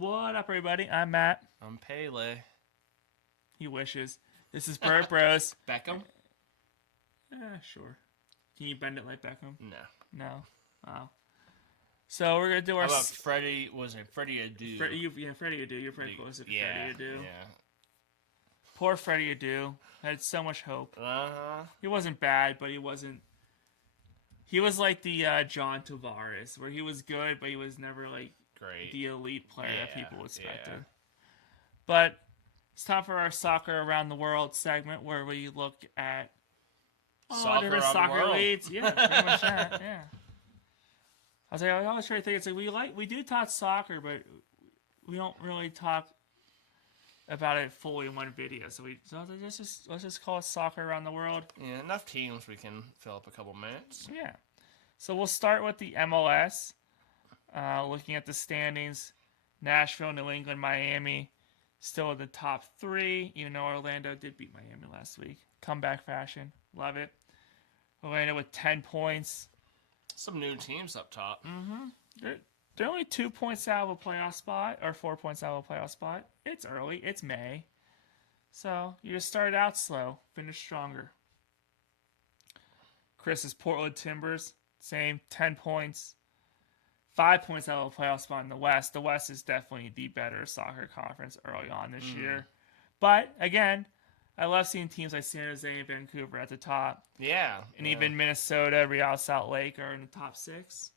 What up, everybody? I'm Matt. I'm Pele. He wishes. This is Burt Bros. Beckham? Sure. Can you bend it like Beckham? No. No. Wow. So we're gonna do our. How about Freddie? Was it Freddie Adu? Freddie Adu. You're pretty close to Freddie Adu. Yeah. Poor Freddie Adu. Had so much hope. Uh-huh. He wasn't bad, but he wasn't. He was like the John Tavares, where he was good, but he was never like Great. the elite player that people expected. Yeah. But it's time for our Soccer Around the World segment, where we look at different soccer leagues. Yeah, pretty much that. Yeah. I always try to think, it's like we do talk soccer, but we don't really talk about it fully in one video. So let's just call it Soccer Around the World. Yeah, enough teams we can fill up a couple minutes. Yeah. So we'll start with the MLS. Looking at the standings, Nashville, New England, Miami, still in the top three, even though Orlando did beat Miami last week. Comeback fashion. Love it. Orlando with 10 points. Some new teams up top. Mm-hmm. They're only 2 points out of a playoff spot, or 4 points out of a playoff spot. It's early. It's May. So you just started out slow, finish stronger. Chris's Portland Timbers, same, 10 points. 5 points out of a playoff spot in the West. The West is definitely the better soccer conference early on this year. But, again, I love seeing teams like San Jose and Vancouver at the top. Yeah. And even Minnesota, Real Salt Lake are in the top 6.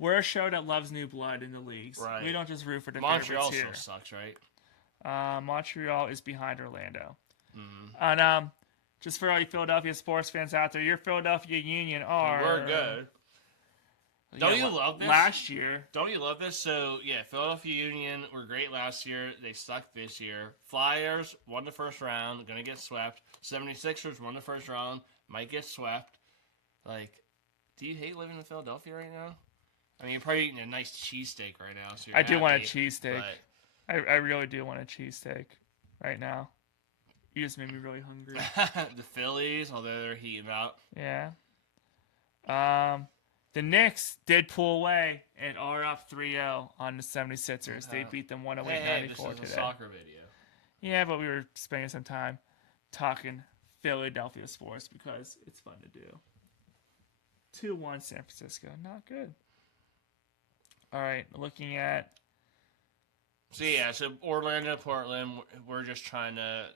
We're a show that loves new blood in the leagues. Right. We don't just root for the Montreal favorites here. still sucks, right? Montreal is behind Orlando. Mm-hmm. And just for all you Philadelphia sports fans out there, your Philadelphia Union are... We're good. Don't you love this? Last year. Don't you love this? So, yeah, Philadelphia Union were great last year. They sucked this year. Flyers won the first round. Going to get swept. 76ers won the first round. Might get swept. Like, do you hate living in Philadelphia right now? I mean, you're probably eating a nice cheesesteak right now. So I do want a cheesesteak. I really do want a cheesesteak right now. You just made me really hungry. The Phillies, although they're heating up. Yeah. The Knicks did pull away and are up 3-0 on the 76ers. They beat them 108-94 this is today. a soccer video. Yeah, but we were spending some time talking Philadelphia sports because it's fun to do. 2-1 San Francisco. Not good. All right, looking at... So Orlando, Portland, we're just trying to...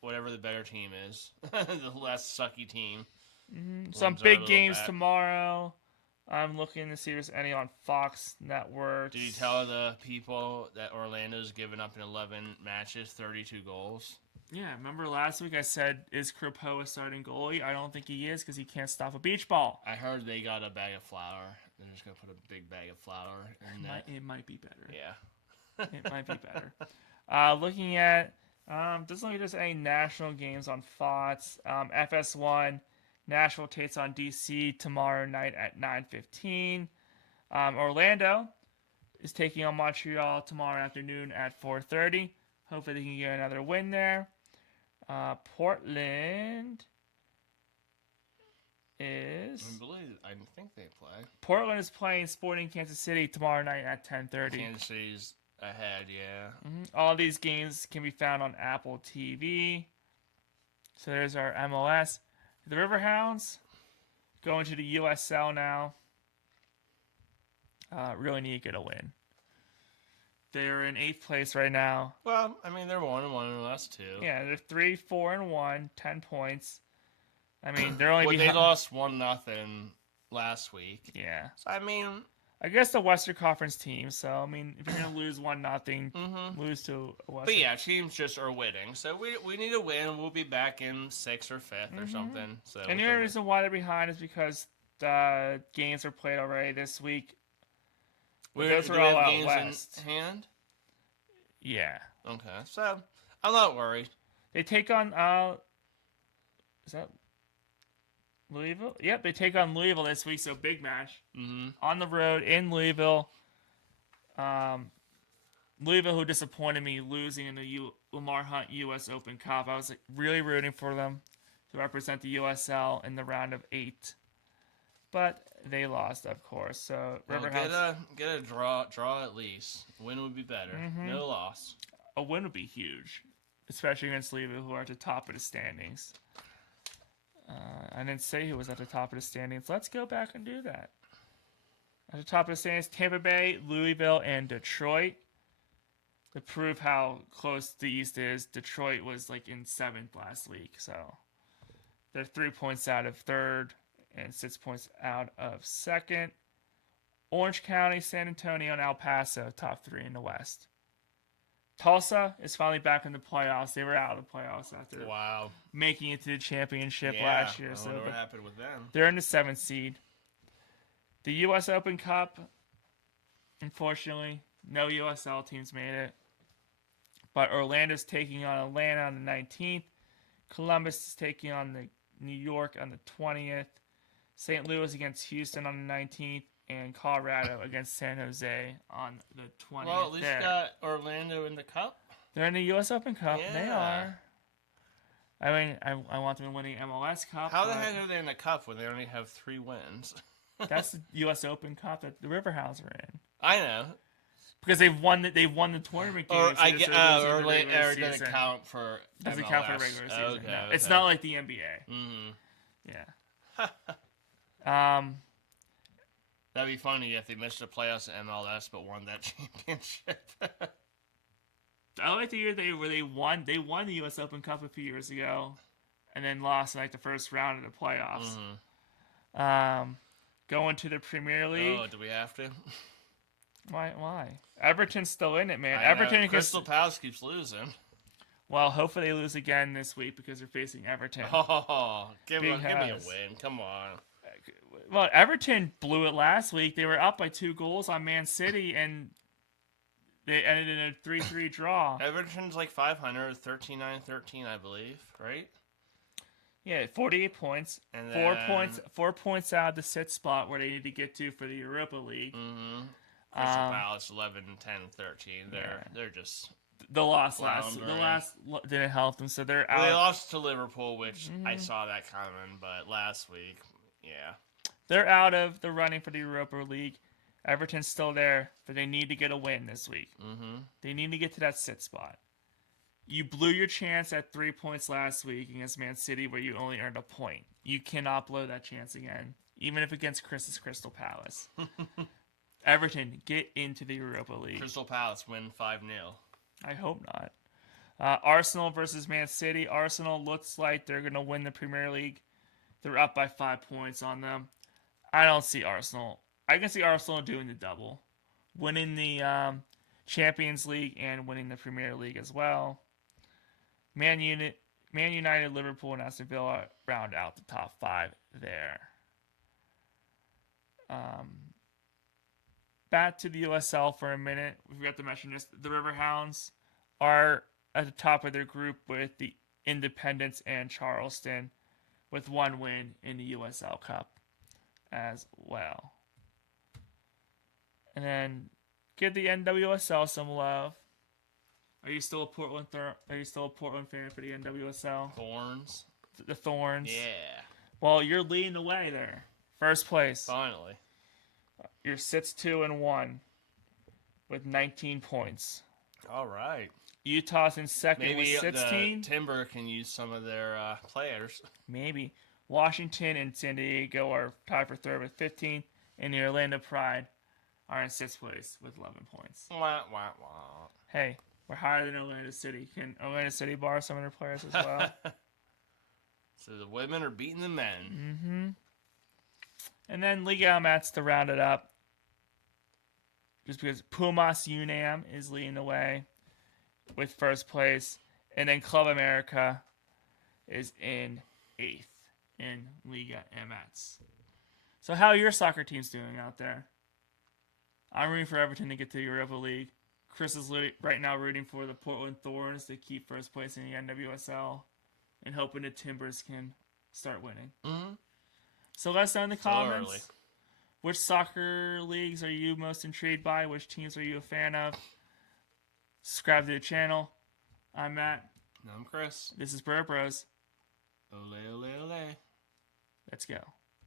Whatever the better team is. The less sucky team. Mm-hmm. Some big games tomorrow. I'm looking to see if there's any on Fox Networks. Did you tell the people that Orlando's given up in 11 matches, 32 goals? Yeah, remember last week I said, is Krapo a starting goalie? I don't think he is because he can't stop a beach ball. I heard they got a bag of flour. They're just going to put a big bag of flour in there. It might be better. Yeah. It might be better. Looking at, doesn't look like there's any national games on Fox. FS1. Nashville takes on DC tomorrow night at 9:15. Orlando is taking on Montreal tomorrow afternoon at 4:30. Hopefully they can get another win there. Portland is... I think they play. Portland is playing Sporting Kansas City tomorrow night at 10:30. Kansas City's ahead, yeah. Mm-hmm. All these games can be found on Apple TV. So there's our MLS. The Riverhounds going to the USL now. Really need to get a win. They're in 8th place right now. Well, I mean, they're 1-1 in the last 2. Yeah, they're 3-4-1, 10 points. I mean, they're only they lost 1-0 last week. Yeah. So, I mean... I guess the Western Conference team. So, I mean, if you're going to lose 1-0, lose to a Western. But yeah, teams just are winning. So we need to win. We'll be back in 6th or 5th or something. So and the only reason why they're behind is because the games are played already this week. Those are all out games west. In hand? Yeah. Okay. So, I'm not worried. They take on, is that Louisville? Yep, they take on Louisville this week, so big match. Mm-hmm. On the road in Louisville. Louisville, who disappointed me losing in the Lamar Hunt U.S. Open Cup. I was really rooting for them to represent the USL in the round of 8. but they lost, of course. So Well, Riverhounds, get a draw at least. Win would be better. No loss. a win would be huge, especially against Leva, who are at the top of the standings. I didn't say who was at the top of the standings. Let's go back and do that. At the top of the standings, Tampa Bay, Louisville, and Detroit. To prove how close the East is, Detroit was like in 7th last week, so they're 3 points out of 3rd and 6 points out of 2nd. Orange County, San Antonio, and El Paso, top 3 in the West. Tulsa is finally back in the playoffs. They were out of the playoffs after making it to the championship last year. I wonder what happened with them. They're in the 7th seed. The U.S. Open Cup, unfortunately, no USL teams made it. But Orlando's taking on Atlanta on the 19th. Columbus is taking on the New York on the 20th. St. Louis against Houston on the 19th. And Colorado against San Jose on the 20th. Well, at least got Orlando in the cup. They're in the U.S. Open Cup. Yeah. They are. I mean, I want them to win the MLS Cup. How the heck are they in the cup when they only have 3 wins? That's the U.S. Open Cup that the Riverhounds are in. I know. Because they've won the tournament games. Or doesn't count for doesn't MLS. count for regular season. Okay, No. okay. It's not like the NBA. Mm-hmm. Yeah. That'd be funny if they missed the playoffs in MLS but won that championship. I like the year they won the U.S. Open Cup a few years ago, and then lost in like the first round of the playoffs. Mm-hmm. Going to the Premier League. Oh, do we have to? Why? Everton's still in it, man. Crystal Palace keeps losing. Well, hopefully they lose again this week because they're facing Everton. Oh, give me a win. Come on. Well, Everton blew it last week. They were up by 2 goals on Man City, and they ended in a 3-3 draw. Everton's like 500, 13-9-13, I believe, right? Yeah, 48 points. And then... 4 points out of the 6th spot where they need to get to for the Europa League. Mm-hmm. Crystal Palace 11, 10, 13. They're just the last didn't help them, so they're out. Well, they lost to Liverpool, which I saw that coming, but last week, yeah. They're out of the running for the Europa League. Everton's still there, but they need to get a win this week. Mm-hmm. They need to get to that 6th spot. You blew your chance at 3 points last week against Man City, where you only earned a point. You cannot blow that chance again, even if against Chris's Crystal Palace. Everton, get into the Europa League. Crystal Palace win 5-0. I hope not. Arsenal versus Man City. Arsenal looks like they're going to win the Premier League. They're up by 5 points on them. I don't see Arsenal. I can see Arsenal doing the double. Winning the Champions League and winning the Premier League as well. Man United, Liverpool, and Aston Villa round out the top 5 there. Back to the USL for a minute. We forgot to mention this. The Riverhounds are at the top of their group with the Independents and Charleston with 1 win in the USL Cup as well. And then give the NWSL some love. Are you still a Portland fan for the NWSL? Thorns. The Thorns. Yeah. Well, you're leading the way there. First place. Finally. You're 6-2-1 with 19 points. All right. Utah's in second with 16. Maybe Timber can use some of their players. Maybe. Washington and San Diego are tied for 3rd with 15, and the Orlando Pride are in 6th place with 11 points. Wah, wah, wah. Hey, we're higher than Orlando City. Can Orlando City borrow some of their players as well? So the women are beating the men. Mm-hmm. And then Liga MX to round it up. Just because Pumas UNAM is leading the way with 1st place. And then Club America is in 8th in Liga MX. So how are your soccer teams doing out there? I'm rooting for Everton to get to the Europa League. Chris is right now rooting for the Portland Thorns to keep 1st place in the NWSL and hoping the Timbers can start winning. Mm-hmm. So let us know in the comments. Which soccer leagues are you most intrigued by? Which teams are you a fan of? Subscribe to the channel. I'm Matt. And I'm Chris. This is Bro Bros. Ole, ole, ole. Let's go.